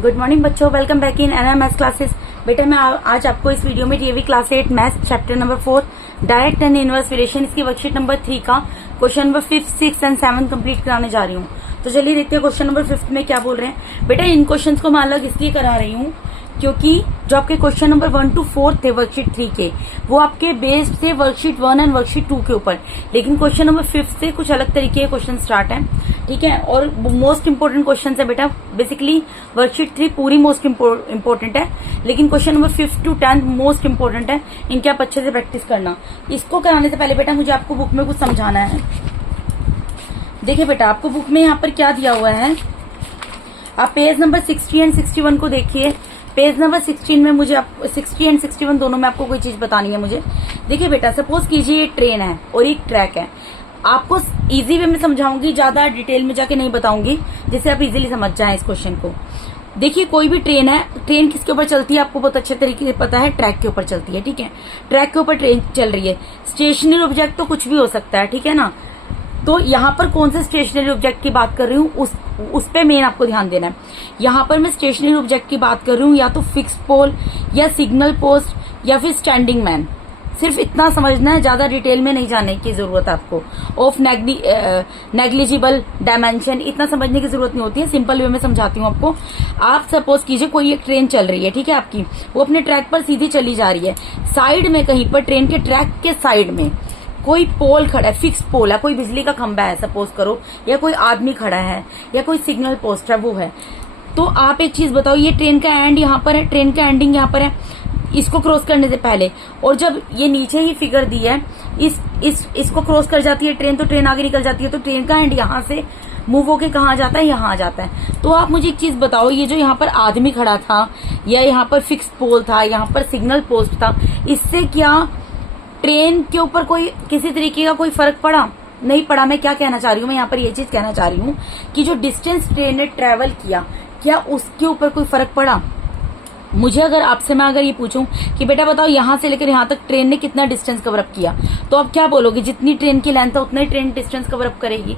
Good morning बच्चों, welcome back in NR maths classes. बेटा मैं आज आपको इस वीडियो में DAV class 8 maths chapter number 4 direct and inverse relation इसकी वर्कशीट नंबर 3 का क्वेश्चन नंबर 5, 6 एंड 7 कंप्लीट कराने जा रही हूँ। तो चलिए देखते हैं क्वेश्चन नंबर 5 में क्या बोल रहे हैं। बेटा इन क्वेश्चन को मैं अलग इसलिए करा रही हूँ क्योंकि जो आपके क्वेश्चन नंबर 1 to 4 थे वर्कशीट 3 के, वो आपके बेस्ड थे वर्कशीट 1 एंड वर्कशीट 2 के ऊपर, लेकिन क्वेश्चन नंबर 5 से कुछ अलग तरीके के क्वेश्चन स्टार्ट है। ठीक है, और मोस्ट इंपोर्टेंट क्वेश्चन है बेटा। बेसिकली वर्कशीट 3 पूरी मोस्ट इंपोर्टेंट है, लेकिन question number 5 to 10 most important है। इनके आप अच्छे से प्रैक्टिस करना। इसको कराने से पहले बेटा मुझे आपको बुक में कुछ समझाना है। देखिए बेटा, आपको बुक में यहाँ पर क्या दिया हुआ है, आप पेज नंबर 60 एंड 61 को देखिए। पेज नंबर 16 में मुझे 60 एंड 61 दोनों में आपको कोई चीज बतानी है मुझे। देखिए बेटा, सपोज कीजिए ये ट्रेन है और एक ट्रैक है। आपको इजी वे में समझाऊंगी, ज्यादा डिटेल में जाके नहीं बताऊंगी, जिससे आप इजीली समझ जाएं इस क्वेश्चन को। देखिए कोई भी ट्रेन है, ट्रेन किसके ऊपर चलती है आपको बहुत अच्छे तरीके से पता है, ट्रैक के ऊपर चलती है। ठीक है, ट्रैक के ऊपर ट्रेन चल रही है। स्टेशनरी ऑब्जेक्ट तो कुछ भी हो सकता है, ठीक है ना। तो यहाँ पर कौन से स्टेशनरी ऑब्जेक्ट की बात कर रही हूँ उस पे मेन आपको ध्यान देना है। यहाँ पर मैं स्टेशनरी ऑब्जेक्ट की बात कर रही हूँ, या तो फिक्स पोल या सिग्नल पोस्ट या फिर स्टैंडिंग मैन। सिर्फ इतना समझना है, ज्यादा डिटेल में नहीं जाने की जरूरत है आपको। ऑफ नेग्लिजिबल डायमेंशन, इतना समझने की जरूरत नहीं होती है, सिंपल वे में समझाती हूँ आपको। आप सपोज कीजिए कोई एक ट्रेन चल रही है, ठीक है आपकी, वो अपने ट्रैक पर सीधी चली जा रही है। साइड में कहीं पर ट्रेन के ट्रैक के साइड में कोई पोल खड़ा है, फिक्स पोल है, कोई बिजली का खंभा है सपोज करो, या कोई आदमी खड़ा है, या कोई सिग्नल पोस्ट है वो है। तो आप एक चीज बताओ, ये ट्रेन का एंड यहाँ पर है, ट्रेन का एंडिंग यहाँ पर है इसको क्रॉस करने से पहले, और जब ये नीचे ही फिगर दी है इसको क्रॉस कर जाती है ट्रेन, तो ट्रेन आगे निकल जाती है, तो ट्रेन का एंड यहाँ से मूव होके कहाँ जाता है, यहाँ आ जाता है। तो आप मुझे एक चीज बताओ, ये जो यहाँ पर आदमी खड़ा था, या यहाँ पर फिक्स पोल था, यहाँ पर सिग्नल पोस्ट था, इससे क्या ट्रेन के ऊपर कोई किसी तरीके का कोई फर्क पड़ा? नहीं पड़ा। मैं क्या कहना चाह रही हूँ, मैं यहाँ पर ये चीज कहना चाह रही हूँ कि जो डिस्टेंस ट्रेन ने ट्रेवल किया, क्या उसके ऊपर कोई फर्क पड़ा? मुझे अगर आपसे मैं अगर ये पूछूं कि बेटा बताओ यहाँ से लेकर यहाँ तक ट्रेन ने कितना डिस्टेंस कवर अप किया, तो आप क्या बोलोगे? जितनी ट्रेन की लेंथ है उतना ही ट्रेन डिस्टेंस कवर अप करेगी।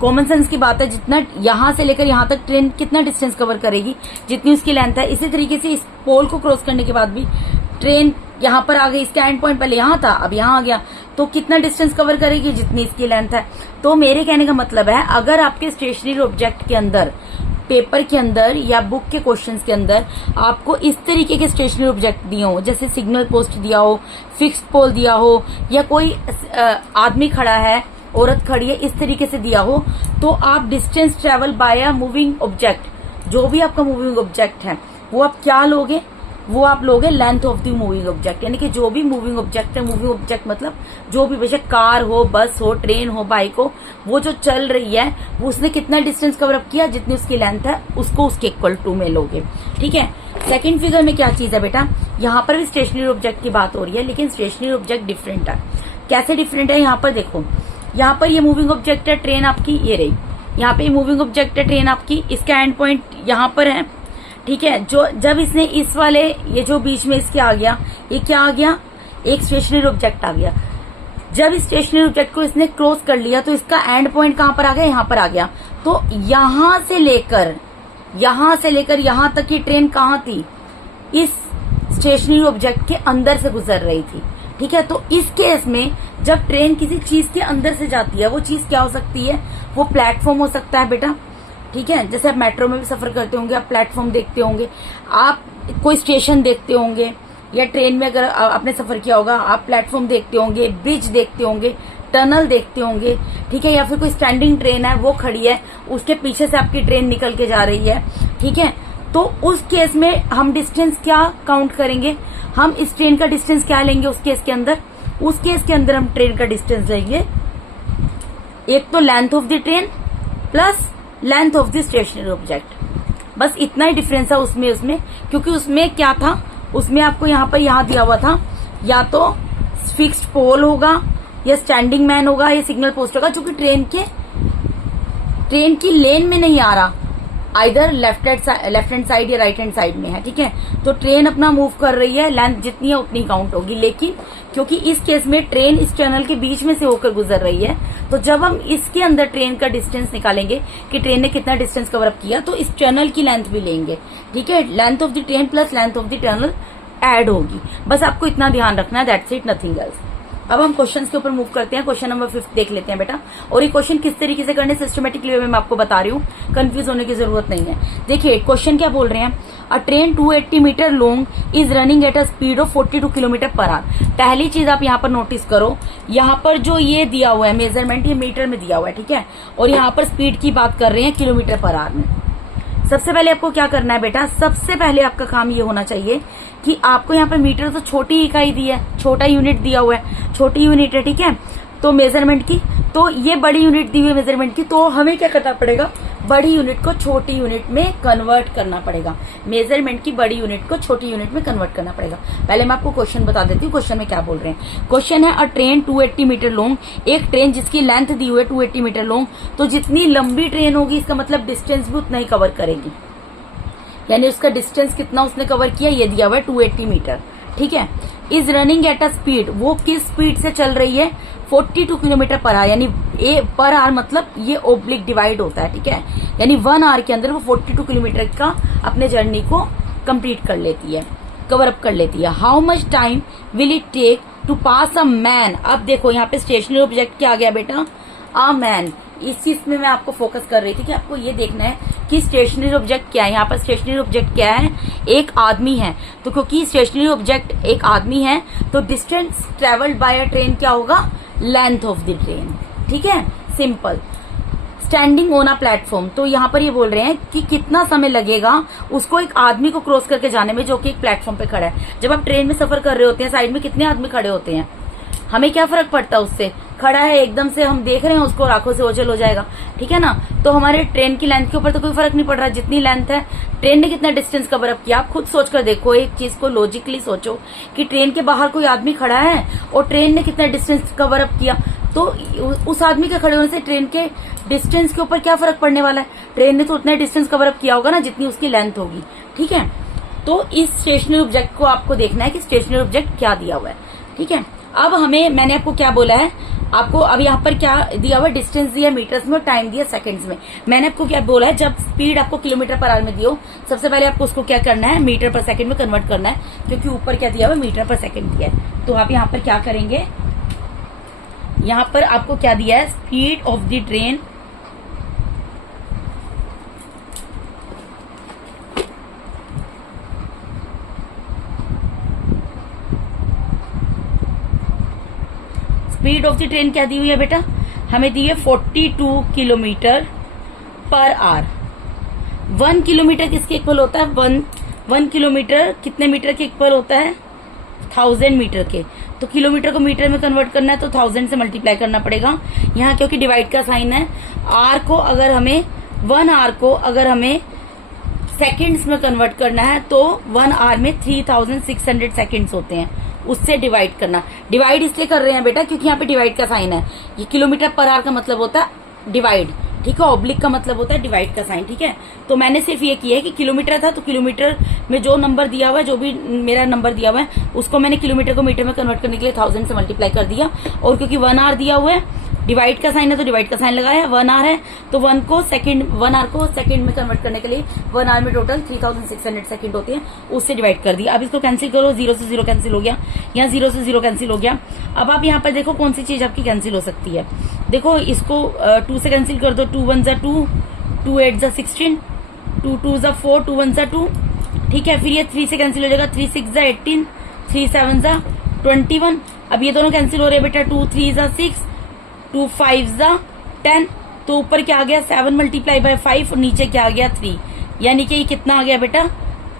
कॉमन सेंस की बात है, जितना यहाँ से लेकर यहाँ तक ट्रेन कितना डिस्टेंस कवर करेगी, जितनी उसकी लेंथ है। इसी तरीके से इस पोल को क्रॉस करने के बाद भी ट्रेन यहाँ पर आ गई, इसका एंड पॉइंट पहले यहाँ था, अब यहाँ आ गया, तो कितना डिस्टेंस कवर करेगी? जितनी इसकी लेंथ है। तो मेरे कहने का मतलब है, अगर आपके स्टेशनरी ऑब्जेक्ट के अंदर, पेपर के अंदर या बुक के क्वेश्चंस के अंदर आपको इस तरीके के स्टेशनरी ऑब्जेक्ट दिए हो, जैसे सिग्नल पोस्ट दिया हो, फिक्स पोल दिया हो, या कोई आदमी खड़ा है, औरत खड़ी है, इस तरीके से दिया हो, तो आप distance travel by a moving object, जो भी आपका मूविंग ऑब्जेक्ट है वो आप क्या लोगे? वो आप लोगे length of the moving object. यानी कि जो भी मूविंग ऑब्जेक्ट है, मूविंग ऑब्जेक्ट मतलब जो भी, बेशक कार हो, बस हो, ट्रेन हो, बाइक हो, वो जो चल रही है वो उसने कितना डिस्टेंस कवर अप किया, जितनी उसकी लेंथ है उसको उसके इक्वल टू में लोगे। ठीक है। सेकंड फिगर में क्या चीज है बेटा, यहाँ पर भी स्टेशनरी ऑब्जेक्ट की बात हो रही है, लेकिन स्टेशनरी ऑब्जेक्ट डिफरेंट है। कैसे डिफरेंट है? यहाँ पर देखो, यहाँ पर ये मूविंग ऑब्जेक्ट है ट्रेन आपकी, ये रही, यहाँ पे मूविंग ऑब्जेक्ट है ट्रेन आपकी, इसका एंड पॉइंट यहाँ पर है। ठीक है, जो जब इसने इस वाले, ये जो बीच में इसके आ गया, ये क्या आ गया? एक स्टेशनरी ऑब्जेक्ट आ गया। जब इस स्टेशनरी ऑब्जेक्ट को इसने क्रॉस कर लिया, तो इसका एंड पॉइंट कहाँ पर आ गया? यहाँ पर आ गया। तो यहां से लेकर यहां तक की ट्रेन कहाँ थी? इस स्टेशनरी ऑब्जेक्ट के अंदर से गुजर रही थी। ठीक है, तो इस केस में जब ट्रेन किसी चीज के अंदर से जाती है, वो चीज क्या हो सकती है? वो प्लेटफॉर्म हो सकता है बेटा। ठीक है, जैसे आप मेट्रो में भी सफर करते होंगे, आप प्लेटफॉर्म देखते होंगे, आप कोई स्टेशन देखते होंगे, या ट्रेन में अगर आपने सफर किया होगा आप प्लेटफॉर्म देखते होंगे, ब्रिज देखते होंगे, टनल देखते होंगे। ठीक है, या फिर कोई स्टैंडिंग ट्रेन है, वो खड़ी है, उसके पीछे से आपकी ट्रेन निकल के जा रही है। ठीक है, तो उस केस में हम डिस्टेंस क्या काउंट करेंगे? हम इस ट्रेन का डिस्टेंस क्या लेंगे उस केस के अंदर? उस केस के अंदर हम ट्रेन का डिस्टेंस लेंगे, एक तो length of the train plus length of the stationary object. बस इतना ही डिफरेंस है उसमें क्योंकि उसमें क्या था, उसमें आपको यहाँ पर यहाँ दिया हुआ था, या तो फिक्स्ड पोल होगा, या स्टैंडिंग मैन होगा, या सिग्नल पोस्ट होगा, जो कि ट्रेन की लेन में नहीं आ रहा, आइदर लेफ्ट हैंड साइड या राइट हैंड साइड में है। ठीक है, तो ट्रेन अपना मूव कर रही है, लेंथ जितनी है उतनी काउंट होगी। लेकिन क्योंकि इस केस में ट्रेन इस चैनल के बीच में से होकर गुजर रही है, तो जब हम इसके अंदर ट्रेन का डिस्टेंस निकालेंगे कि ट्रेन ने कितना डिस्टेंस कवर अप किया, तो इस टनल की लेंथ भी लेंगे, ठीक है। Length of the train plus length of the tunnel add होगी। बस आपको इतना ध्यान रखना है, दैट्स इट, नथिंग एल्स। अब हम क्वेश्चंस के ऊपर मूव करते हैं। क्वेश्चन नंबर 5 देख लेते हैं बेटा। और ये क्वेश्चन किस तरीके से करने सिस्टमेटिकली वे में आपको बता रही हूँ, कंफ्यूज होने की जरूरत नहीं है। देखिए क्वेश्चन क्या बोल रहे हैं, a train 280 metre long is running at a speed of 42 kilometre per hour. पहली चीज आप यहाँ पर नोटिस करो, यहाँ पर जो ये दिया हुआ है मेजरमेंट, ये मीटर में दिया हुआ है, ठीक है। और यहाँ पर स्पीड की बात कर रहे हैं किलोमीटर पर आवर में। सबसे पहले आपको क्या करना है बेटा, सबसे पहले आपका काम ये होना चाहिए कि आपको यहाँ पर मीटर तो छोटी इकाई दी है, छोटा यूनिट दिया हुआ है, छोटी यूनिट है, ठीक है। तो मेजरमेंट की, तो ये बड़ी यूनिट दी हुई है मेजरमेंट की, तो हमें क्या करना पड़ेगा, बड़ी यूनिट को छोटी यूनिट में कन्वर्ट करना पड़ेगा। मेजरमेंट की बड़ी यूनिट को छोटी यूनिट में कन्वर्ट करना पड़ेगा। पहले मैं आपको क्वेश्चन बता देती हूँ, क्वेश्चन में क्या बोल रहे हैं। क्वेश्चन है, अ ट्रेन 280 मीटर लॉन्ग, एक ट्रेन जिसकी लेंथ दी हुई है 280 मीटर लॉन्ग, तो जितनी लंबी ट्रेन होगी इसका मतलब डिस्टेंस भी उतना ही कवर करेगी, यानी उसका डिस्टेंस कितना उसने कवर किया, ये दिया हुआ है 280 मीटर, ठीक है। Is running at a speed, वो किस स्पीड से चल रही है, 42 किलोमीटर पर आवर, यानी ए पर आवर मतलब ये ओब्लिक डिवाइड होता है, ठीक है। यानी 1 आवर के अंदर वो 42 किलोमीटर का अपने जर्नी को कंप्लीट कर लेती है, कवर अप कर लेती है। How much time will it take to pass a man. अब देखो यहाँ पे स्टेशनरी ऑब्जेक्ट क्या आ गया बेटा, अ मैन। इस चीज में मैं आपको फोकस कर रही थी कि आपको ये देखना है कि स्टेशनरी ऑब्जेक्ट क्या है। यहाँ पर स्टेशनरी ऑब्जेक्ट क्या है, एक आदमी है। तो क्योंकि स्टेशनरी ऑब्जेक्ट एक आदमी है, तो distance travelled by a train क्या होगा, लेंथ ऑफ द ट्रेन, ठीक है, simple. Standing on a platform, तो यहाँ पर ये बोल रहे हैं कि कितना समय लगेगा उसको एक आदमी को क्रॉस करके जाने में जो कि एक प्लेटफॉर्म पे खड़ा है। जब आप ट्रेन में सफर कर रहे होते हैं, साइड में कितने आदमी खड़े होते हैं, हमें क्या फर्क पड़ता है उससे, खड़ा है एकदम से हम देख रहे हैं उसको, आंखों से ओझल हो जाएगा, ठीक है ना। तो हमारे ट्रेन की लेंथ के ऊपर तो कोई फर्क नहीं पड़ रहा, जितनी लेंथ है, ट्रेन ने कितना डिस्टेंस कवर अप किया। आप खुद सोच कर देखो, एक चीज को लॉजिकली सोचो कि ट्रेन के बाहर कोई आदमी खड़ा है और ट्रेन ने कितना डिस्टेंस कवर अप किया, तो उस आदमी के खड़े होने से ट्रेन के डिस्टेंस के ऊपर क्या फर्क पड़ने वाला है, ट्रेन ने तो उतना डिस्टेंस कवर अप किया होगा ना जितनी उसकी लेंथ होगी, ठीक है। तो इस स्टेशनरी ऑब्जेक्ट को आपको देखना है कि स्टेशनरी ऑब्जेक्ट क्या दिया हुआ है, ठीक है। अब हमें, मैंने आपको क्या बोला है, आपको अब यहाँ पर क्या दिया हुआ, डिस्टेंस दिया मीटर्स में और टाइम दिया सेकंड्स में। मैंने आपको क्या बोला है, जब स्पीड आपको किलोमीटर पर आवर में दियो, सबसे पहले आपको उसको क्या करना है, मीटर पर सेकंड में कन्वर्ट करना है, क्योंकि ऊपर क्या दिया हुआ, मीटर पर सेकंड दिया है। तो आप यहाँ पर क्या करेंगे, यहाँ पर आपको क्या दिया है, speed of the train speed of the train क्या दी हुई है बेटा, हमें दी है 42 किलोमीटर पर आवर। 1 किलोमीटर किसके इक्वल होता है, 1 किलोमीटर कितने मीटर के इक्वल होता है, 1000 मीटर के। तो किलोमीटर को मीटर में कन्वर्ट करना है तो 1000 से मल्टीप्लाई करना पड़ेगा। यहाँ क्योंकि डिवाइड का साइन है, आर को अगर हमें 1 आवर को अगर हमें सेकंड्स में कन्वर्ट करना है तो 1 आवर में 3600 सेकंड्स होते हैं, उससे डिवाइड करना। डिवाइड इसलिए कर रहे हैं बेटा क्योंकि यहाँ पे डिवाइड का साइन है। ये किलोमीटर पर आवर का मतलब होता है डिवाइड, ठीक है, ऑब्लिक का मतलब होता है डिवाइड का साइन, ठीक है। तो मैंने सिर्फ ये किया है कि किलोमीटर था तो किलोमीटर में जो नंबर दिया हुआ है, जो भी मेरा नंबर दिया हुआ है, उसको मैंने किलोमीटर को मीटर में कन्वर्ट करने के लिए 1000 से मल्टीप्लाई कर दिया। और क्योंकि 1 आवर दिया हुआ है, डिवाइड का साइन है तो डिवाइड का साइन लगाया, 1 आवर है तो 1 आवर को सेकंड में कन्वर्ट करने के लिए 1 आवर में टोटल 3600 सेकंड होते हैं, उससे डिवाइड कर दिया। अब इसको कैंसिल करो, 0 से 0 कैंसिल हो गया, यहाँ 0 से 0 कैंसिल हो गया। अब आप यहाँ पर देखो कौन सी चीज आपकी कैंसिल हो सकती है। देखो इसको 2 से कैंसिल कर दो, 2 1 2, 2 8 16, 2 2 4, 2 1 2, ठीक है। फिर ये 3 से कैंसिल हो जाएगा, 3 6 18, 3 7 21। अब ये दोनों कैंसिल हो रहे हैं बेटा, 2 3 6, 2 5 10। तो ऊपर क्या आ गया, 7 मल्टीप्लाई बाय 5 और नीचे क्या आ गया 3, यानी कि ये कितना आ गया बेटा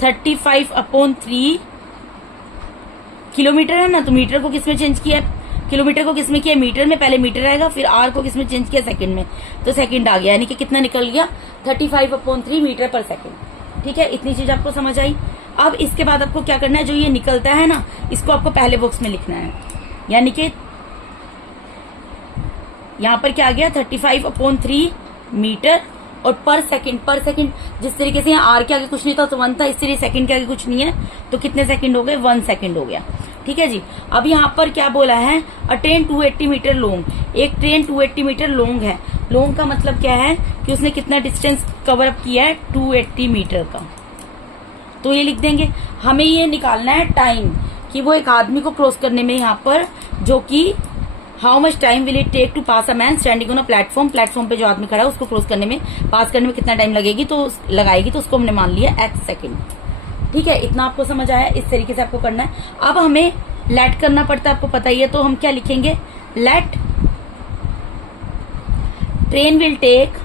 35/3 किलोमीटर है ना। तो मीटर को किसमें चेंज किया, किलोमीटर को किसमें किया, मीटर में। पहले मीटर आएगा, फिर आर को किसमें चेंज किया, सेकंड में। तो सेकंड आ गया, यानी कि कितना निकल गया 35/3 मीटर पर सेकंड, ठीक है। इतनी चीज आपको समझ आई। अब इसके बाद आपको क्या करना है, जो ये निकलता है ना, इसको आपको पहले बॉक्स में लिखना है, यानी कि यहाँ पर क्या आ गया 35/3 मीटर और पर सेकंड जिस तरीके से यहाँ आर के आगे कुछ नहीं था तो 1 था, इस तरीके सेकंड के आगे कुछ नहीं है तो कितने सेकंड हो गए, 1 सेकंड हो गया, ठीक है जी। अब यहाँ पर क्या बोला है, अ ट्रेन 280 मीटर लॉन्ग, एक ट्रेन 280 मीटर लॉन्ग है। लॉन्ग का मतलब क्या है कि उसने कितना डिस्टेंस कवर अप किया है, 280 मीटर का। तो ये लिख देंगे। हमें ये निकालना है टाइम कि वो एक आदमी को क्रॉस करने में यहाँ पर, जो कि how much time will it take to pass a man standing on a platform, platform पे जो आदमी खड़ा है उसको क्रॉस करने में, पास करने में कितना टाइम लगेगी तो लगाएगी, तो उसको हमने मान लिया x सेकेंड। ठीक है, इतना आपको समझ आया। इस तरीके से आपको करना है। अब हमें लेट करना पड़ता है, आपको पता ही है, तो हम क्या लिखेंगे, let train will take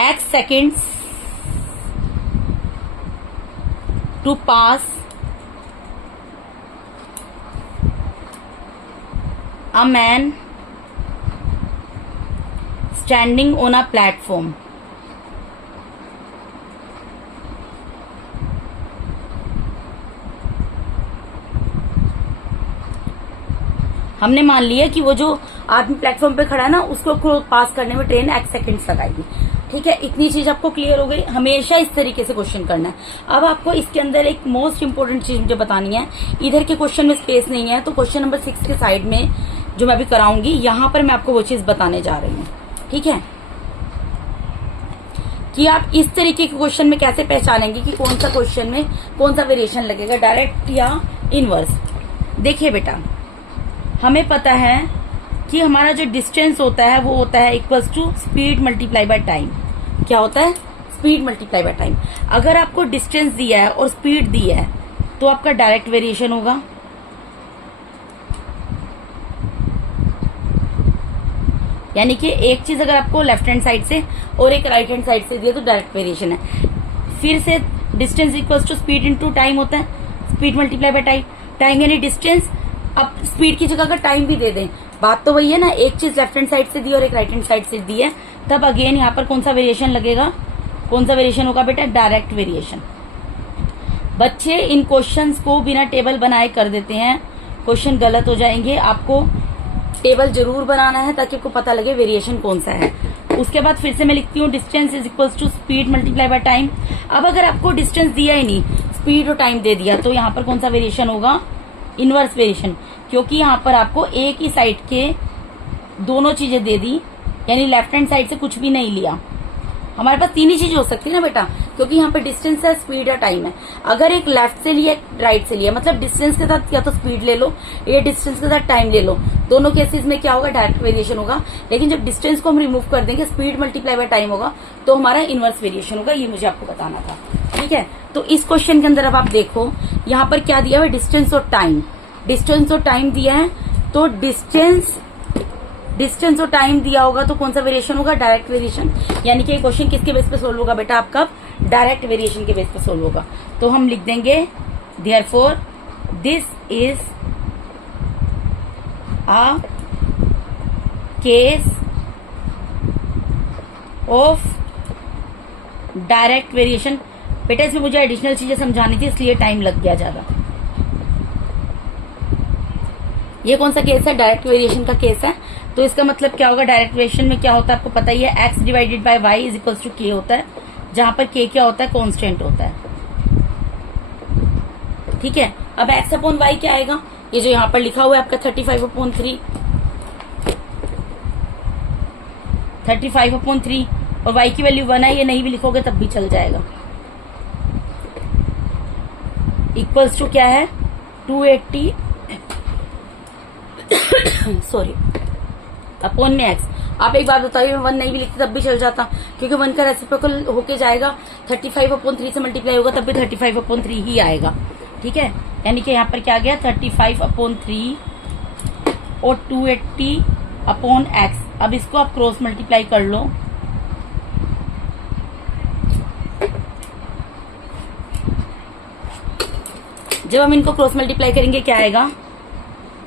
x seconds to pass a man standing on a platform. हमने मान लिया कि वो जो आदमी प्लेटफॉर्म पे खड़ा है ना, उसको पास करने में ट्रेन x सेकेंड्स लगाएगी। ठीक है, इतनी चीज आपको क्लियर हो गई। हमेशा इस तरीके से क्वेश्चन करना है। अब आपको इसके अंदर एक मोस्ट इंपोर्टेंट चीज मुझे बतानी है। इधर के क्वेश्चन में स्पेस नहीं है, तो क्वेश्चन नंबर 6 के साइड में जो मैं अभी कराऊंगी, यहाँ पर मैं आपको वो चीज बताने जा रही हूँ। ठीक है, कि आप इस तरीके के क्वेश्चन में कैसे पहचानेंगे कि कौन सा क्वेश्चन में कौन सा वेरिएशन लगेगा, डायरेक्ट या इनवर्स। देखिए बेटा, हमें पता है कि हमारा जो डिस्टेंस होता है वो होता है equals to speed multiply by time. क्या होता है, स्पीड मल्टीप्लाई बाय टाइम। अगर आपको डिस्टेंस दिया है और स्पीड दी है तो आपका डायरेक्ट वेरिएशन होगा। यानी कि एक चीज अगर आपको लेफ्ट हैंड साइड से और एक राइट हैंड साइड से दिया तो डायरेक्ट वेरिएशन है। फिर से distance equals to speed into time होता है, speed multiply by time. Time यानी डिस्टेंस, अब स्पीड की जगह अगर टाइम भी दे दें, बात तो वही है ना, एक चीज लेफ्ट हैंड साइड से दी और एक राइट हैंड साइड से दी है, तब अगेन यहाँ पर कौन सा वेरिएशन लगेगा, कौन सा वेरिएशन होगा बेटा, डायरेक्ट वेरिएशन। बच्चे इन क्वेश्चंस को बिना टेबल बनाए कर देते हैं, क्वेश्चन गलत हो जाएंगे। आपको टेबल जरूर बनाना है ताकि आपको पता लगे वेरिएशन कौन सा है। उसके बाद फिर से मैं लिखती हूँ, distance is equals to speed multiply by time. अब अगर आपको डिस्टेंस दिया ही नहीं, स्पीड और टाइम दे दिया, तो यहाँ पर कौन सा वेरिएशन होगा, इनवर्स वेरिएशन। क्योंकि यहाँ पर आपको एक ही साइड के दोनों चीजें दे दी, यानी लेफ्ट हैंड साइड से कुछ भी नहीं लिया। हमारे पास तीन ही चीजें हो सकती है ना बेटा, क्योंकि यहाँ पे डिस्टेंस है, स्पीड है, टाइम है। अगर एक लेफ्ट से लिया, राइट से लिया, मतलब डिस्टेंस के साथ या तो स्पीड ले लो या डिस्टेंस के साथ टाइम ले लो, दोनों केसेस में क्या होगा, डायरेक्ट वेरिएशन होगा। लेकिन जब डिस्टेंस को हम रिमूव कर देंगे, स्पीड मल्टीप्लाई बाय टाइम होगा, तो हमारा इनवर्स वेरिएशन होगा। ये मुझे आपको बताना था। ठीक है, तो इस क्वेश्चन के अंदर अब आप देखो, यहाँ पर क्या दिया हुआ है, डिस्टेंस और टाइम। डिस्टेंस और टाइम दिया है, तो डिस्टेंस और टाइम दिया होगा तो कौन सा वेरिएशन होगा, डायरेक्ट वेरिएशन। यानी कि क्वेश्चन किसके बेस पे सोल्व होगा बेटा, आपका डायरेक्ट वेरिएशन के बेस पे सोल्व होगा। तो हम लिख देंगे, therefore this is a case of direct variation. बेटा इसमें मुझे एडिशनल चीजें समझानी थी, इसलिए टाइम लग गया ज्यादा। ये कौन सा केस है, डायरेक्ट वेरिएशन का केस है। तो इसका मतलब क्या होगा, डायरेक्ट वेरिएशन में क्या होता है आपको पता ही है, x divided by y is equals to k होता है, जहां पर k क्या होता है, कांस्टेंट होता है। ठीक है, अब x अपॉन y क्या आएगा, ये जो यहाँ पर लिखा हुआ है आपका 35/3, 35/3, और y की वैल्यू 1 है, ये नहीं भी लिखोगे तब भी चल जाएगा। इक्वल्स टू क्या है, 280 सॉरी अपॉन में x। आप एक बात बताइए, मैं 1 नहीं भी लिखती तब भी चल जाता, क्योंकि 1 का रेसिप्रोकल होके जाएगा, 35/3 से मल्टीप्लाई होगा तब भी 35/3 ही आएगा। ठीक है, यानी कि यहाँ पर क्या आ गया, 35/3 और 280/x। अब इसको आप क्रॉस मल्टीप्लाई कर लो, जब हम इनको क्रॉस मल्टीप्लाई करेंगे क्या आएगा,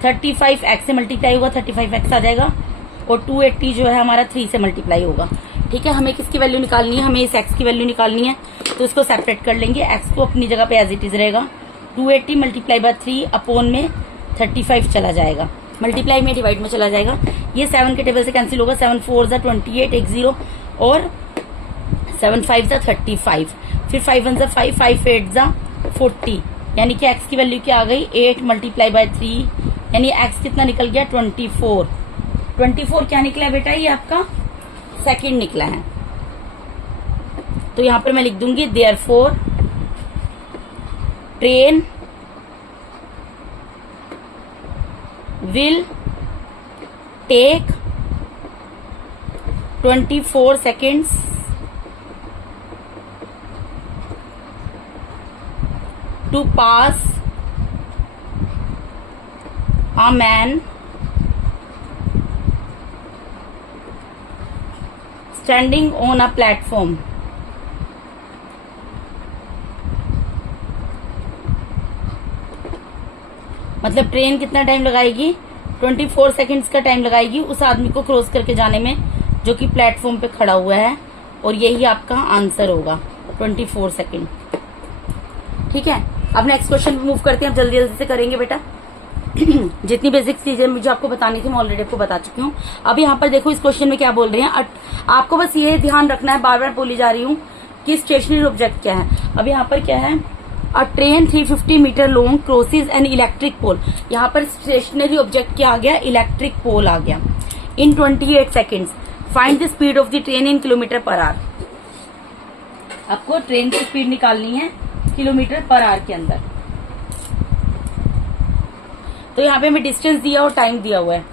35x से मल्टीप्लाई होगा, 35x आ जाएगा, और 280 जो है हमारा 3 से मल्टीप्लाई होगा। ठीक है, हमें किसकी वैल्यू निकालनी है, हमें इस x की वैल्यू निकालनी है, तो इसको सेपरेट कर लेंगे। x को अपनी जगह पे एज इट इज रहेगा, 280 मल्टीप्लाई बाय 3 अपॉन में 35 चला जाएगा। मल्टीप्लाई में डिवाइड में चला जाएगा। ये 7 के टेबल से कैंसिल होगा, 7 4 ज़ा 28 एक 0 और 7 5 ज़ा 35, फिर 5 1 ज़ा 5 5 8 ज़ा 40, यानी कि x की वैल्यू क्या आ गई 8 मल्टीप्लाई बाय 3, यानी x कितना निकल गया 24। 24 क्या निकला है बेटा, ये आपका सेकंड निकला है। तो यहां पर मैं लिख दूंगी therefore train will take 24 seconds to pass a man standing on a platform. मतलब ट्रेन कितना टाइम लगाएगी 24 सेकंड्स का टाइम लगाएगी उस आदमी को क्रॉस करके जाने में जो कि प्लेटफॉर्म पे खड़ा हुआ है, और यही आपका आंसर होगा 24 सेकंड। ठीक है, अब नेक्स्ट क्वेश्चन पे मूव करते हैं, अब जल्दी जल्दी से करेंगे बेटा। जितनी बेसिक चीजें मुझे आपको बतानी थी मैं ऑलरेडी आपको बता चुकी हूँ। अब यहाँ पर देखो इस क्वेश्चन में क्या बोल रहे हैं, आपको बस ये ध्यान रखना है, बार बार बोली जा रही हूँ कि स्टेशनरी ऑब्जेक्ट क्या है। अब यहाँ पर क्या है, a train 350 metre long crosses an electric pole. यहाँ पर स्टेशनरी ऑब्जेक्ट क्या आ गया, इलेक्ट्रिक पोल आ गया। इन 28 seconds find the speed of the train in kilometre per our. आपको ट्रेन की स्पीड निकालनी है किलोमीटर पर आवर के अंदर। तो यहाँ पे हमें डिस्टेंस दिया और टाइम दिया हुआ है।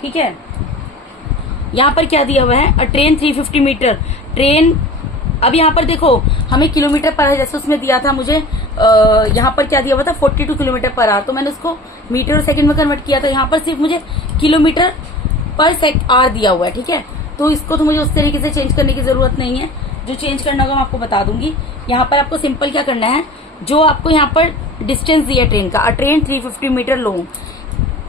ठीक है, यहाँ पर क्या दिया हुआ है, अ ट्रेन 350 मीटर ट्रेन। अब यहाँ पर देखो हमें किलोमीटर पर है, जैसे उसमें दिया था मुझे यहाँ पर क्या दिया हुआ था 42 किलोमीटर पर आवर, तो मैंने उसको मीटर और सेकंड में कन्वर्ट किया था। यहाँ पर सिर्फ मुझे किलोमीटर पर आवर दिया हुआ है। ठीक है, तो इसको तो मुझे उस तरीके से चेंज करने की जरूरत नहीं है, जो चेंज करना होगा मैं आपको बता दूंगी। यहाँ पर आपको सिंपल क्या करना है, जो आपको यहाँ पर डिस्टेंस दिया ट्रेन का, अ ट्रेन 350 मीटर लॉन्ग,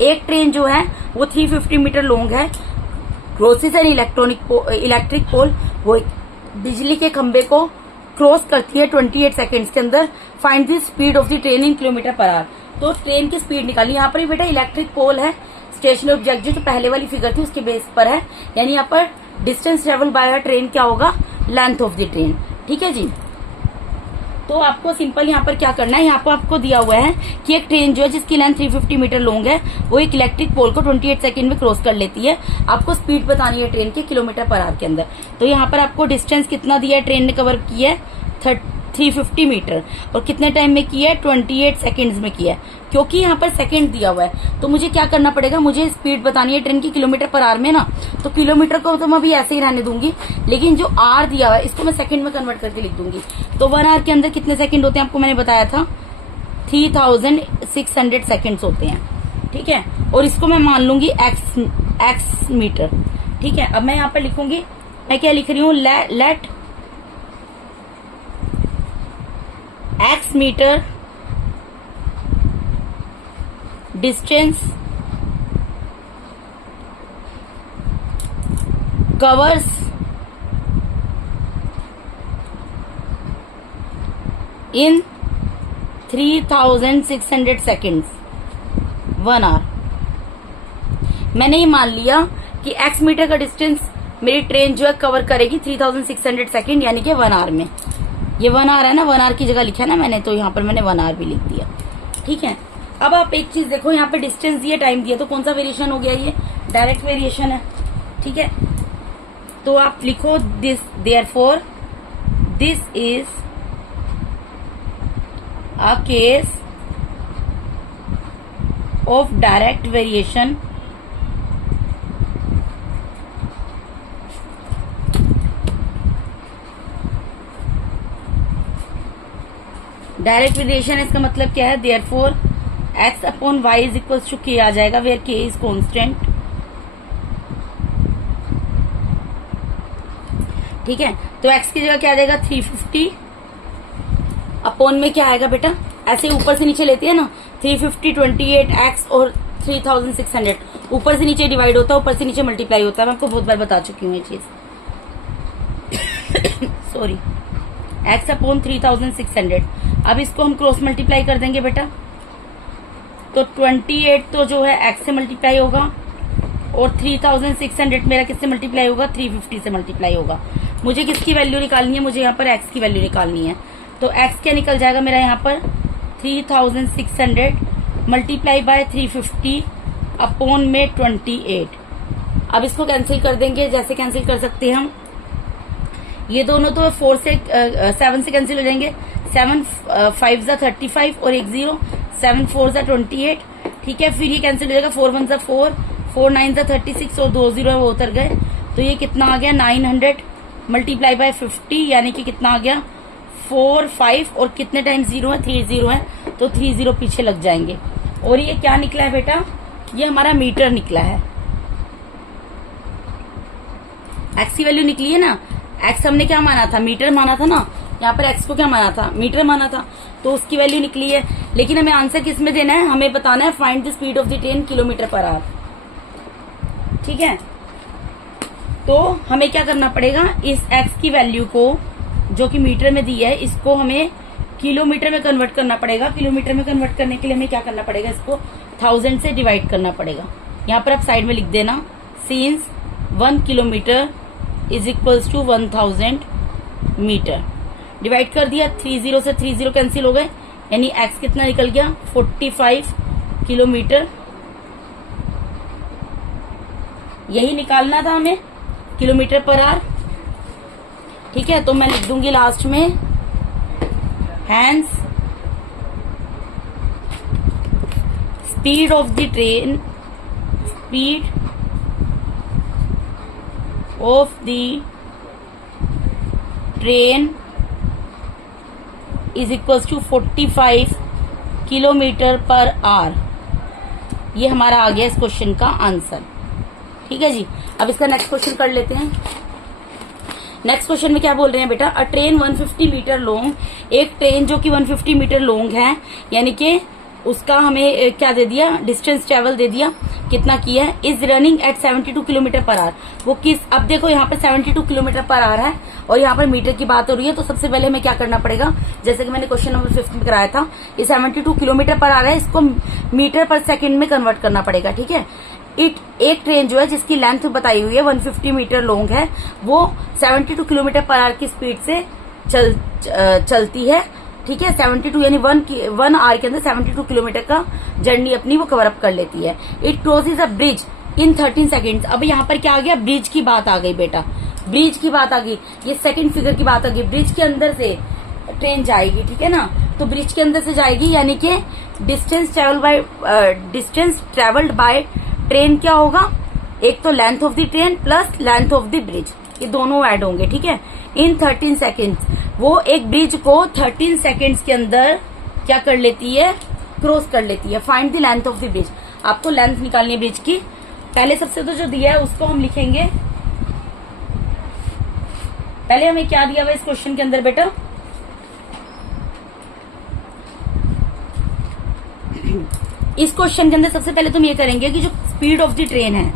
एक ट्रेन जो है वो 350 मीटर लॉन्ग है, क्रॉसेस एन इलेक्ट्रिक पोल, वो बिजली के खंबे को क्रॉस करती है 28 सेकंड्स के अंदर। Find the speed of the train in kilometre per our. तो ट्रेन की स्पीड निकाली। यहाँ पर बेटा इलेक्ट्रिक पोल है, स्टेशनरी ऑब्जेक्ट जो पहले वाली फिगर थी उसके बेस पर है, यानी यहाँ पर डिस्टेंस ट्रेवल बाय ट्रेन क्या होगा, लेंथ ऑफ द ट्रेन। ठीक है जी, तो आपको सिंपल यहाँ पर क्या करना है, यहाँ पर आपको दिया हुआ है कि एक ट्रेन जो है जिसकी लेंथ 350 मीटर लॉन्ग है वो एक इलेक्ट्रिक पोल को 28 सेकंड में क्रॉस कर लेती है। आपको स्पीड बतानी है ट्रेन के किलोमीटर पर आवर के अंदर। तो यहाँ पर आपको डिस्टेंस कितना दिया है, ट्रेन ने कवर किया है 350 मीटर, और कितने टाइम में किया है 28 सेकंड्स में किया है। क्योंकि यहाँ पर सेकंड दिया हुआ है तो मुझे क्या करना पड़ेगा, मुझे स्पीड बतानी है ट्रेन की किलोमीटर पर आवर में ना, तो किलोमीटर को तो मैं अभी ऐसे ही रहने दूंगी, लेकिन जो आर दिया हुआ है इसको मैं सेकंड में कन्वर्ट करके लिख दूंगी। तो 1 आवर के अंदर कितने सेकंड होते हैं आपको मैंने बताया था 3600 सेकंड्स होते हैं। ठीक है, और इसको मैं मान लूंगी एक्स मीटर। ठीक है, अब मैं यहाँ पर लिखूंगी, मैं क्या लिख रही हूँ, let x metre distance covers in 3600 seconds 1 hour. मैंने ये मान लिया कि एक्स मीटर का डिस्टेंस मेरी ट्रेन जो है कवर करेगी 3600 सेकेंड, यानी कि 1 आवर में। ये 1 आवर है ना, 1 आवर की जगह लिखा है ना मैंने, तो यहाँ पर मैंने 1 आवर भी लिख दिया। ठीक है, अब आप एक चीज देखो, यहाँ पे डिस्टेंस दिया, टाइम दिया, तो कौन सा वेरिएशन हो गया, ये डायरेक्ट वेरिएशन है। ठीक है, तो आप लिखो this, therefore this is a case of direct variation direct variation इसका मतलब क्या है, therefore x upon y is equal to k आ जाएगा, वेयर k इज कॉन्स्टेंट। ठीक है, तो x की जगह क्या आ जाएगा 350 अपॉन में क्या आएगा बेटा, ऐसे ऊपर से नीचे लेते हैं ना, 350 28x और 3600 ऊपर से नीचे डिवाइड होता है, ऊपर से नीचे मल्टीप्लाई होता है। मैं आपको बहुत बार बता चुकी हूँ ये चीज। Sorry, x upon 3600। अब इसको हम क्रॉस मल्टीप्लाई कर देंगे बेटा, तो 28 तो जो है x से मल्टीप्लाई होगा और 3600 मेरा किससे मल्टीप्लाई होगा, 350 से मल्टीप्लाई होगा। मुझे किसकी वैल्यू निकालनी है, मुझे यहाँ पर x की वैल्यू निकालनी है। तो x क्या निकल जाएगा मेरा यहाँ पर 3600 मल्टीप्लाई बाय 350 अपॉन में 28। अब इसको कैंसिल कर देंगे, जैसे कैंसिल कर सकते हैं हम, ये दोनों तो 4 से 7 से कैंसिल हो जाएंगे। 7 5 जा 35 और 1 0, 7 4 जा 28। ठीक है, फिर ये कैंसिल हो जाएगा, 4 1 जा 4, 4 9 जा 36 और 2 0 वो उतर गए। तो ये कितना आ गया 900 मल्टीप्लाई बाय 50, यानी कि कितना आ गया 4 5 और कितने टाइम 0 है, 3 0 है, तो 3 0 पीछे लग जाएंगे। और ये क्या निकला है बेटा, ये हमारा मीटर निकला है। एक्स की वैल्यू निकली है ना, एक्स हमने क्या माना था, मीटर माना था ना, यहाँ पर एक्स को क्या माना था, मीटर माना था, तो उसकी वैल्यू निकली है। लेकिन हमें आंसर किस में देना है, हमें बताना है find the speed of the train kilometre per our. ठीक है, तो हमें क्या करना पड़ेगा, इस एक्स की वैल्यू को जो कि मीटर में दी है, इसको हमें किलोमीटर में कन्वर्ट करना पड़ेगा। किलोमीटर में कन्वर्ट करने के लिए हमें क्या करना पड़ेगा, इसको 1000 से डिवाइड करना पड़ेगा। यहाँ पर आप साइड में लिख देना, since 1 kilometre is equals to 1000 metre. Divide कर दिया, 30 से 30 कैंसिल हो गए, यानी x कितना निकल गया 45 किलोमीटर। यही निकालना था हमें, किलोमीटर पर आवर। ठीक है, तो मैं लिख दूंगी लास्ट में, hence speed of the train, speed of the train is equals to 45 kilometre per hour. ये हमारा आ गया इस क्वेश्चन का आंसर। ठीक है जी, अब इसका नेक्स्ट क्वेश्चन कर लेते हैं। नेक्स्ट क्वेश्चन में क्या बोल रहे हैं बेटा, अ ट्रेन 150 मीटर लॉन्ग, एक ट्रेन जो कि 150 मीटर लॉन्ग है, यानी कि उसका हमें क्या दे दिया, डिस्टेंस ट्रेवल दे दिया, कितना किया है, is running eight 72 kilometre per our. वो किस, अब देखो यहाँ पे 72 किलोमीटर पर आवर है और यहाँ पर मीटर की बात हो रही है, तो सबसे पहले हमें क्या करना पड़ेगा, जैसे कि मैंने क्वेश्चन नंबर 5 में कराया था, ये 72 किलोमीटर पर आवर है, इसको मीटर पर सेकंड में कन्वर्ट करना पड़ेगा। ठीक है, एक ट्रेन जो है जिसकी लेंथ बताई हुई है 150 मीटर लॉन्ग है, वो 72 किलोमीटर पर आवर की स्पीड से चलती है। ठीक है, 72 यानी 1 आवर के अंदर 72 किलोमीटर का जर्नी अपनी वो कवर अप कर लेती है। It crosses a bridge in 13 seconds. अब यहाँ पर क्या आ गया, ब्रिज की बात आ गई बेटा, ब्रिज की बात आ गई, ये सेकंड फिगर की बात आ गई। ब्रिज के अंदर से ट्रेन जाएगी, ठीक है ना, तो ब्रिज के अंदर से जाएगी, यानी कि डिस्टेंस ट्रेवल्ड बाय ट्रेन क्या होगा, एक तो length of the train plus length of the bridge, ये दोनों ऐड होंगे। ठीक है, इन 13 सेकेंड्स, वो एक ब्रिज को 13 सेकेंड्स के अंदर क्या कर लेती है, क्रॉस कर लेती है। Find the length of the bridge, आपको लेंथ निकालनी है ब्रिज की। पहले सबसे तो जो दिया है उसको हम लिखेंगे, पहले हमें क्या दिया हुआ इस क्वेश्चन के अंदर बेटा, इस क्वेश्चन के अंदर सबसे पहले तुम ये करेंगे कि जो स्पीड ऑफ द ट्रेन है,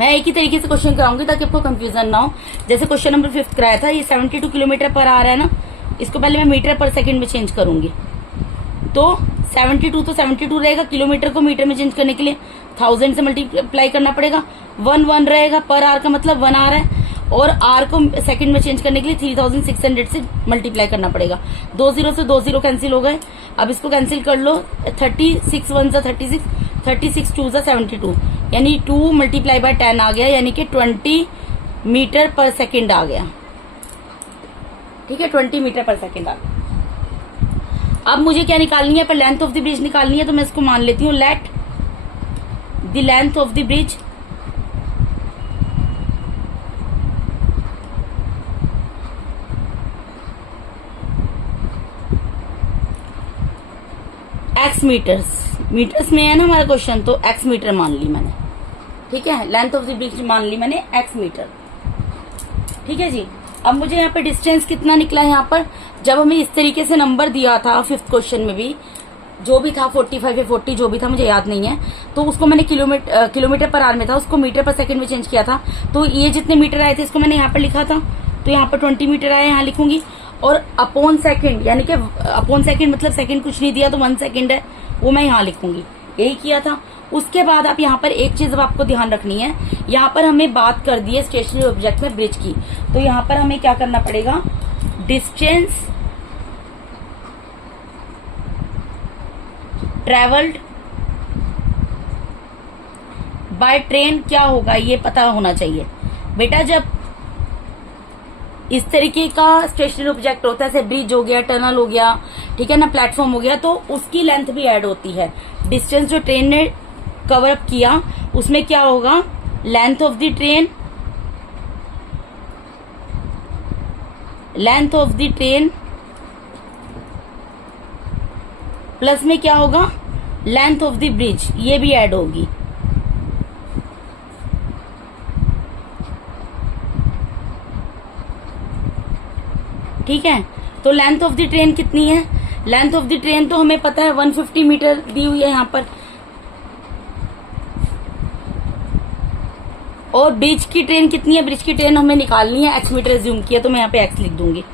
मैं एक ही तरीके से क्वेश्चन कराऊंगी ताकि आपको कंफ्यूजन ना हो। जैसे क्वेश्चन नंबर 5 कराया था, ये 72 किलोमीटर पर आ रहा है ना, इसको पहले मैं मीटर पर सेकंड में चेंज करूंगी, तो 72 तो 72 रहेगा, किलोमीटर को मीटर में चेंज करने के लिए 1000 से मल्टीप्लाई करना पड़ेगा, 1 रहेगा, पर आर का मतलब 1 आर है, और आर को सेकंड में चेंज करने के लिए 3600 से मल्टीप्लाई करना पड़ेगा। 2 0 से 2 0 कैंसिल हो गए, अब इसको कैंसिल कर लो, 36 1 जा 36, 36 2 जा 72, यानी 2 मल्टीप्लाई बाय 10 आ गया, यानी कि 20 मीटर पर सेकेंड आ गया। ठीक है, 20 मीटर पर सेकेंड आ गया। अब मुझे क्या निकालनी है, पर लेंथ ऑफ द ब्रिज निकालनी है, तो मैं इसको मान लेती हूँ, let the length of the bridge x metres में है ना हमारा क्वेश्चन, तो एक्स मीटर मान ली मैंने। ठीक है, लेंथ ऑफ द ब्रिज मान ली मैंने एक्स मीटर। ठीक है जी, अब मुझे यहाँ पे डिस्टेंस कितना निकला है, यहाँ पर जब हमें इस तरीके से नंबर दिया था 5th क्वेश्चन में भी, जो भी था 45 या 40 जो भी था, मुझे याद नहीं है, तो उसको मैंने किलोमीटर पर आवर में था, उसको मीटर पर सेकंड में चेंज किया था। तो ये जितने मीटर आए थे इसको मैंने यहाँ पर लिखा था, तो यहाँ पर 20 मीटर आए, यहाँ लिखूंगी। और अपॉन सेकंड, यानी कि अपॉन सेकंड मतलब सेकंड कुछ नहीं दिया तो 1 सेकंड है, वो मैं यहाँ लिखूंगी। यही किया था। उसके बाद आप यहाँ पर एक चीज अब आपको ध्यान रखनी है, यहाँ पर हमें बात कर दी है स्टेशनरी ऑब्जेक्ट में ब्रिज की, तो यहाँ पर हमें क्या करना पड़ेगा, डिस्टेंस ट्रेवल्ड बाय ट्रेन क्या होगा ये पता होना चाहिए बेटा। जब इस तरीके का स्टेशनरी ऑब्जेक्ट होता है, जैसे ब्रिज हो गया, टनल हो गया, ठीक है ना, प्लेटफॉर्म हो गया, तो उसकी लेंथ भी ऐड होती है। डिस्टेंस जो ट्रेन ने कवर अप किया उसमें क्या होगा, length of the train plus में क्या होगा, लेंथ ऑफ द ब्रिज, ये भी ऐड होगी। ठीक है, तो लेंथ ऑफ द ट्रेन कितनी है, लेंथ ऑफ द ट्रेन तो हमें पता है 150 मीटर दी हुई है यहाँ पर, और ब्रिज की ट्रेन कितनी है, ब्रिज की ट्रेन हमें निकालनी है, x मीटर एज्यूम किया तो मैं यहाँ पे x लिख दूंगी।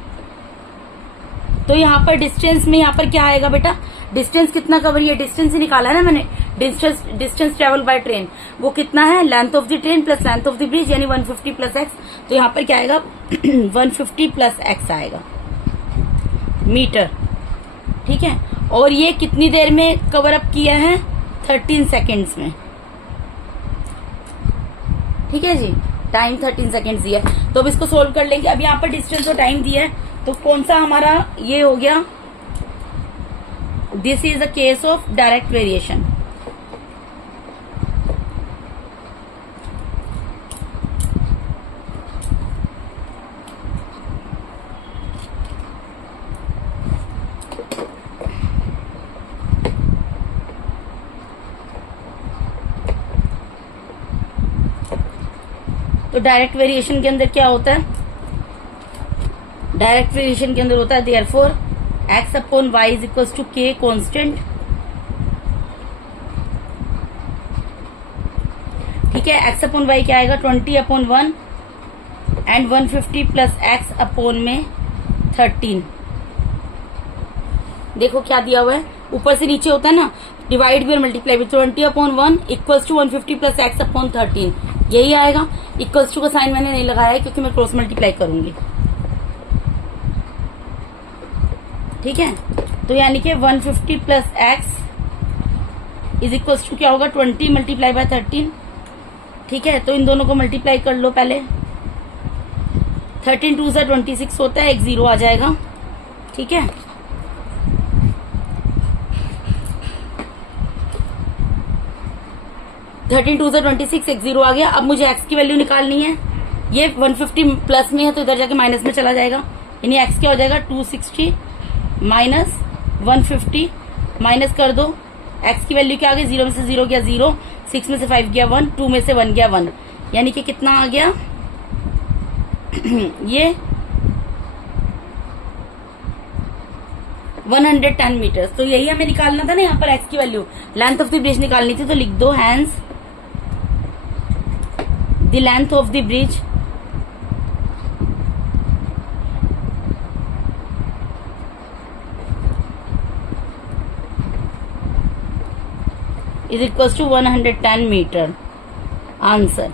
तो यहाँ पर डिस्टेंस में यहाँ पर क्या आएगा बेटा, डिस्टेंस कितना कवर, ये डिस्टेंस ही निकाला है ना मैंने, डिस्टेंस ट्रेवल बाय ट्रेन वो कितना है, length of the train plus length of the bridge, यानी 150 प्लस x। तो यहाँ पर क्या आएगा 150 प्लस x आएगा मीटर। ठीक है, और ये कितनी देर में कवर अप किया है, 13 सेकेंड्स में। ठीक है जी, टाइम 13 सेकेंड्स दिया है, तो अब इसको सोल्व कर लेंगे। अब यहाँ पर डिस्टेंस और टाइम दिया है, तो कौन सा हमारा ये हो गया, this is a case of direct variation. तो डायरेक्ट वेरिएशन के अंदर क्या होता है, डायरेक्ट वेरिएशन के अंदर होता है therefore x upon y is equal to k constant. ठीक है, x अपॉन y क्या आएगा, 20 upon 1 and 150 plus x upon में 13। देखो क्या दिया हुआ है, ऊपर से नीचे होता है ना, डिवाइड भी और मल्टीप्लाई भी, 20 upon 1 equals to 150 plus x upon 13, यही आएगा। इक्वल्स टू का साइन मैंने नहीं लगाया है क्योंकि मैं क्रॉस मल्टीप्लाई करूंगी। ठीक है, तो यानी कि 150 plus x is equals to क्या होगा, 20 मल्टीप्लाई बाय 13। ठीक है, तो इन दोनों को मल्टीप्लाई कर लो पहले, 13 2 से 26 होता है, एक 0 आ जाएगा। ठीक है, थर्टीन 2 से 26, एक 0 आ गया। अब मुझे x की वैल्यू निकालनी है, ये 150 प्लस में है तो इधर जाके माइनस में चला जाएगा, यानी x क्या हो जाएगा, 260 माइनस 150, माइनस कर दो, x की वैल्यू क्या आ गई, 0 में से 0 गया 0, 6 में से 5 गया 1, 2 में से 1 गया 1, यानी कि कितना आ गया ये 110 मीटर। तो यही हमें निकालना था ना, यहाँ पर x की value, length of the bridge निकालनी थी, तो लिख दो hence the length of the bridge is equal to 110 metre, answer.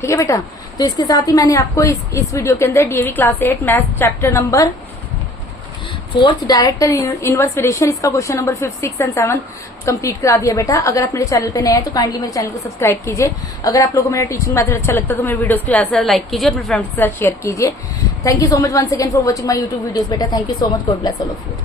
ठीक है बेटा, तो इसके साथ ही मैंने आपको इस वीडियो के अंदर DAV class 8 math chapter number 4 direct and inverse variation, इसका क्वेश्चन नंबर 5, 6 एंड 7 कंप्लीट करा दिया बेटा। अगर आप मेरे चैनल पे नए हैं तो काइंडली मेरे चैनल को सब्सक्राइब कीजिए। अगर आप लोगों को मेरा टीचिंग मेथड अच्छा लगता है तो मेरे वीडियोस को ज्यादा से ज्यादा लाइक कीजिए और अपने फ्रेंड्स के साथ शेयर कीजिए। Thank you so much once again for watching my YouTube videos बेटा। Thank you so much, God bless all of you.